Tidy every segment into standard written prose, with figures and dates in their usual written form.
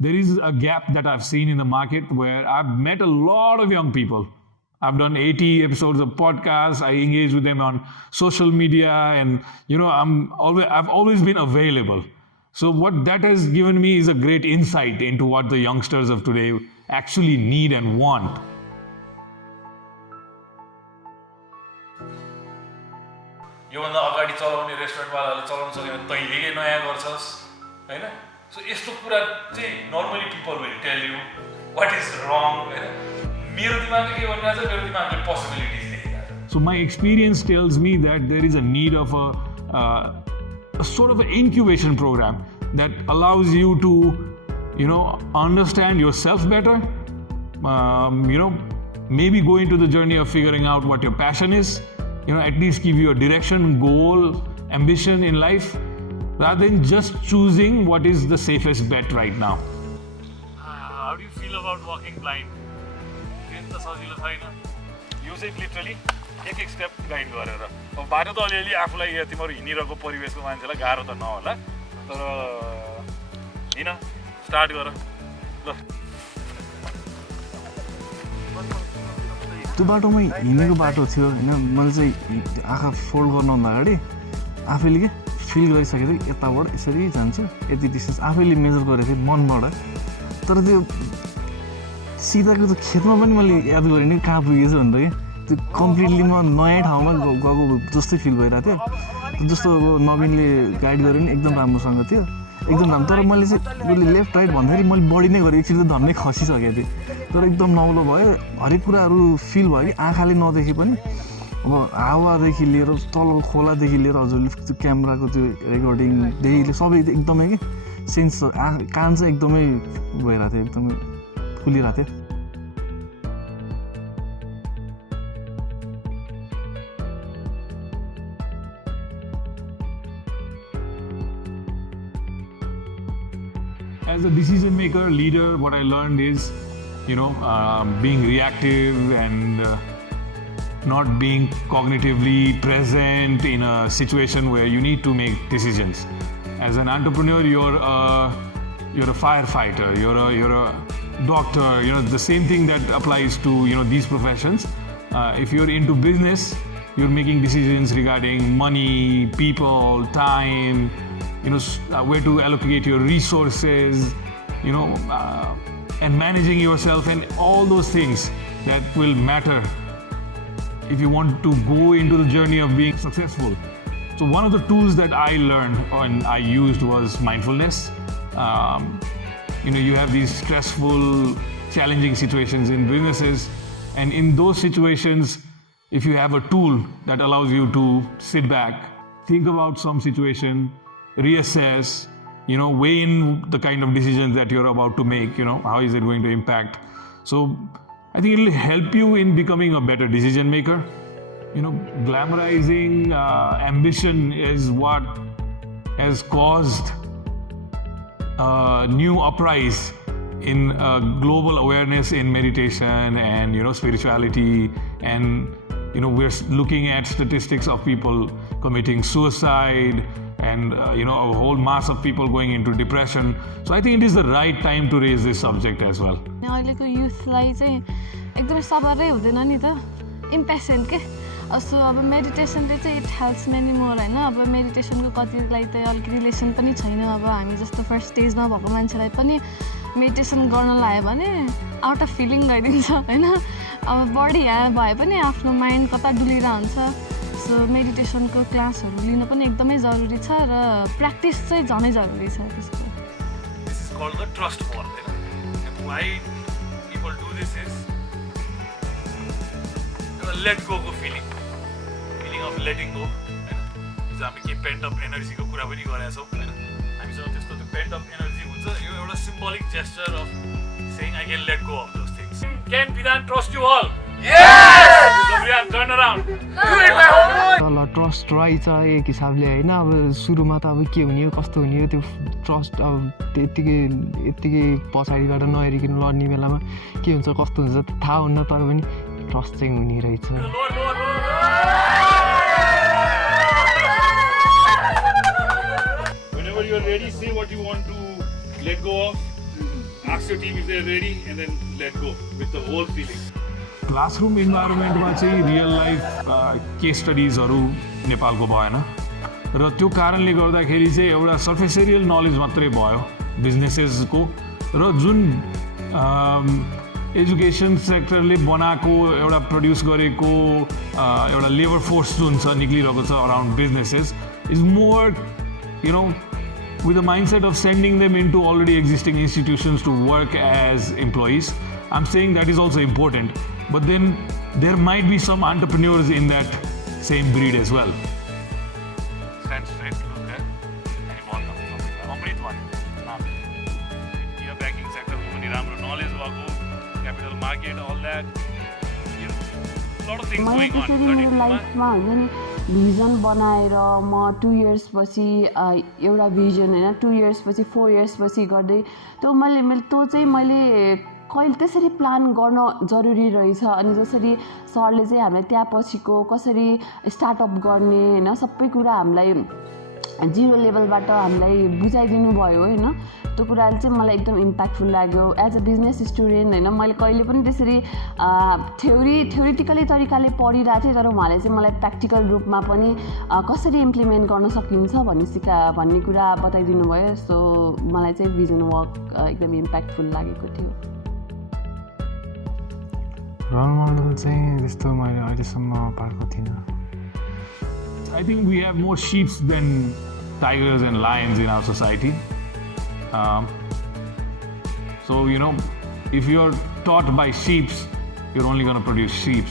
there is a gap that I've seen in the market where I've met a lot of young people. I've done 80 episodes of podcasts. I engage with them on social media, and I've always been available. So what that has given me is a great insight into what the youngsters of today actually need and want. योभन्दा अगाडि चलाउने रेस्टुरेन्टवालाले चलाउन सकेन तैँले के नयाँ गर्छस् हैन सो यस्तो कुरा चाहिँ normally people will tell you what is wrong हैन मेरो दिमागले के भनिरहेछ मेरो दिमागले पोसिबिलिटिज देखेको So my experience tells me that there is a need of a sort of an incubation program that allows you to understand yourself better, maybe go into the journey of figuring out what your passion is, at least give you a direction, goal, ambition in life, rather than just choosing what is the safest bet right now. How do you feel about walking blind? It's the सजिलो छैन यो चाहिँ literally एक step guide गरेर अब बाटो त अलिअलि आफूलाई तिम्रो हिँडिरहेको परिवेशको मान्छेलाई गाह्रो त नहोला तर हिँड स्टार्ट गर ल त्यो बाटोमै हिँडेको बाटो थियो होइन मैले चाहिँ आँखा फोल्ड गर्नुभन्दा अगाडि आफैले के फिल गरिसकेको थिएँ यताबाट यसरी जान्छु यति डिस्टेन्स आफैले मेजर गरेको थिएँ मनबाट तर त्यो सिधाको त खेतमा पनि मैले याद गरेँ कहाँ पुगेछु भनेर क्या त्यो कम्प्लिटली म नयाँ ठाउँमा गएको जस्तै फिल भइरहेको थियो जस्तो अब नवीनले गाइड गर्यो नि एकदम राम्रोसँग थियो एकदम राम्रो तर मैले चाहिँ उसले लेफ्ट राइट भन्दाखेरि मैले बढी नै गरेँ एकचोटि त धन्नै खसिसकेको थिएँ तर एकदम नौलो भयो हरेक कुराहरू फिल भयो कि आँखाले नदेखे पनि अब हावादेखि लिएर तलको खोलादेखि लिएर हजुरले त्यो क्यामेराको त्यो रेकर्डिङदेखि लिएर सबै एकदमै कि सेन्स कान चाहिँ एकदमै भइरहेको थियो एकदमै खुलिरहेको थियो As a decision maker, leader, what I learned is, being reactive and not being cognitively present in a situation where you need to make decisions. As an entrepreneur, you're a firefighter, you're a doctor, the same thing that applies to, these professions. If you're into business, you're making decisions regarding money, people, time, where to allocate your resources, and managing yourself and all those things that will matter if you want to go into the journey of being successful. So one of the tools that I learned and I used was mindfulness. You have these stressful, challenging situations in businesses, and in those situations, if you have a tool that allows you to sit back, think about some situation, reassess, weigh in the kind of decisions that you're about to make, how is it going to impact. So I think it'll help you in becoming a better decision maker. Glamorizing ambition is what has caused a new uprise in global awareness in meditation and, spirituality. And, we're looking at statistics of people committing suicide, and a whole mass of people going into depression. So I think it is the right time to raise this subject as well. अहिलेको युथलाई चाहिँ एकदमै सबरै हुँदैन नि त impatient के सो अब मेडिटेसनले चाहिँ it helps many more होइन अब मेडिटेसनको कतिलाई त अलिक रिलेसन पनि छैन अब हामी जस्तो फर्स्ट स्टेजमा भएको मान्छेलाई पनि मेडिटेसन गर्न लाग्यो भने आउट अफ फिलिङ गइदिन्छ होइन अब बडी यहाँ भए पनि आफ्नो माइन्ड कता डुलिरहेको हुन्छ सो मेडिटेसनको क्लासहरू लिन पनि एकदमै जरुरी छ र प्र्याक्टिस चाहिँ झनै जरुरी छ त्यसको This is called the trust fall. And why people do this is let go को feeling of letting go. हिजो हामी के पेन्ट अप एनर्जीको कुरा पनि गरेका छौँ होइन हामीसँग त्यस्तो त्यो पेन्ट अप एनर्जी हुन्छ यो एउटा symbolic gesture of saying I can let go of those things क्यान विधान ट्रस्ट यु अल ल ट्रस्ट रहेछ एक हिसाबले होइन अब सुरुमा त अब के हुने हो कस्तो हुने हो त्यो ट्रस्ट अब यत्तिकै पछाडिबाट नहेरिकन लड्ने बेलामा के हुन्छ कस्तो हुन्छ थाहा हुन्न तर पनि ट्रस्ट चाहिँ हुने रहेछ Whenever you are ready, say what you want to let go of. ask your team if they're ready and then let go with the whole feeling. Classroom इन्भाइरोमेन्टमा चाहिँ रियल लाइफ केस स्टडिजहरू नेपालको भएन र त्यो कारणले गर्दाखेरि चाहिँ एउटा सर्फेसियल नलेज मात्रै भयो बिजनेसेसको र जुन एजुकेसन सेक्टरले बनाएको एउटा प्रड्युस गरेको एउटा लेबर फोर्स जुन छ निक्लिरहेको छ around businesses is more with the mindset of sending them into already existing institutions to work as employees. I'm saying that is also important, but then there might be some entrepreneurs in that same breed as well. Stand straight, look there. Any ball comes from complete one. Your banking sector, many राम्रो knowledge भएको, capital market, all that. Lot of things going on. मेरो लाइफमा हुन्छ नि vision बनाएर म 2 years पछि एउटा भिजन होइन 2 इयर्स पछि 4 इयर्स पछि गर्दै त्यो मैले कहिले त्यसरी प्लान गर्न जरुरी रहेछ अनि जसरी सरले चाहिँ हामीलाई त्यहाँ पछिको कसरी स्टार्टअप गर्ने होइन सबै कुरा हामीलाई जिरो लेभलबाट हामीलाई बुझाइदिनु भयो होइन त्यो कुराले चाहिँ मलाई एकदम इम्प्याक्टफुल लाग्यो एज अ बिजनेस स्टुडेन्ट होइन मैले कहिले पनि त्यसरी थ्योरिटिकली तरिकाले पढिरहेको थिएँ तर उहाँले चाहिँ मलाई प्र्याक्टिकल रूपमा पनि कसरी इम्प्लिमेन्ट गर्न सकिन्छ भन्ने कुरा बताइदिनु भयो सो मलाई चाहिँ भिजन वर्क एकदम इम्प्याक्टफुल लागेको थियो रोल मोडल चाहिँ त्यस्तो मैले अहिलेसम्म पाएको थिइनँ I think we have more sheep than tigers and lions in our society. So, if you're taught by sheep, you're only going to produce sheep.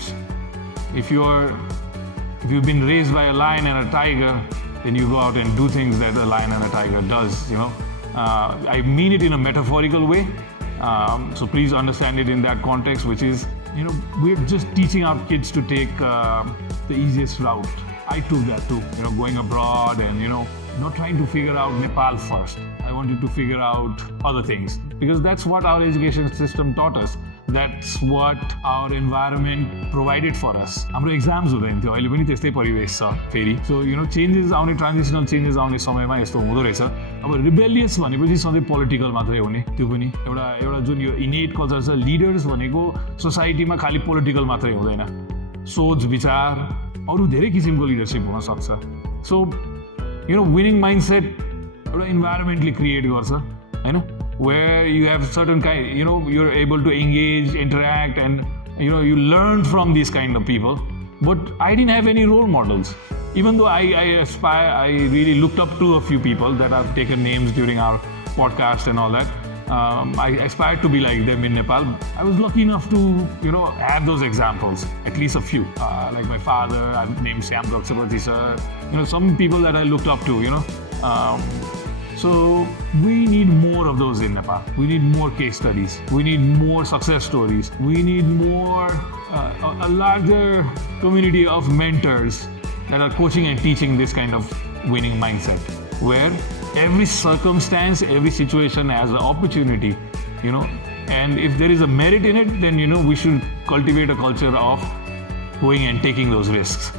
If you've been raised by a lion and a tiger, then you go out and do things that a lion and a tiger does, I mean it in a metaphorical way. So please understand it in that context, which is, we're just teaching our kids to take the easiest route. I took that too, going abroad and, not trying to figure out Nepal first. I wanted to figure out other things because that's what our education system taught us. That's what our environment provided for us. हाम्रो exams हुँदैन थियो अहिले पनि त्यस्तै परिवेश छ फेरि सो changes आउने ट्रान्जिसनल चेन्जेस आउने समयमा यस्तो हुँदो रहेछ अब रिबेलियस भनेपछि सधैँ पोलिटिकल मात्रै हुने त्यो पनि एउटा जुन यो इनेट कल्चर छ लिडर्स भनेको सोसाइटीमा खालि पोलिटिकल मात्रै हुँदैन सोच विचार अरू धेरै किसिमको लिडरसिप हुन सक्छ सो विनिङ माइन्डसेट एउटा इन्भाइरोमेन्टले क्रिएट गर्छ होइन where you have certain kind, you're able to engage, interact, and you learn from these kind of people. But I didn't have any role models. Even though I really looked up to a few people that I've taken names during our podcast and all that. I aspired to be like them in Nepal. I was lucky enough to, have those examples, at least a few. Like my father, I've named Syam Daksapati sir. Some people that I looked up to, So we need more of those in Nepal. We need more case studies. We need more success stories. We need more, a larger community of mentors that are coaching and teaching this kind of winning mindset, where every circumstance, every situation has an opportunity, and if there is a merit in it, then, we should cultivate a culture of going and taking those risks.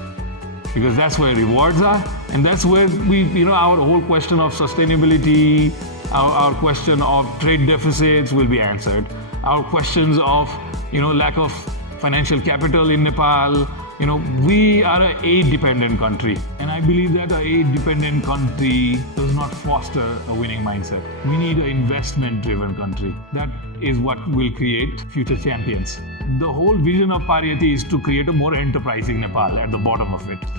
Because that's where rewards are, and that's where we, our whole question of sustainability, our question of trade deficits will be answered. Our questions of, lack of financial capital in Nepal. We are an aid-dependent country, and I believe that an aid-dependent country does not foster a winning mindset. We need an investment-driven country. That is what will create future champions. The whole vision of Parayati is to create a more enterprising Nepal at the bottom of it.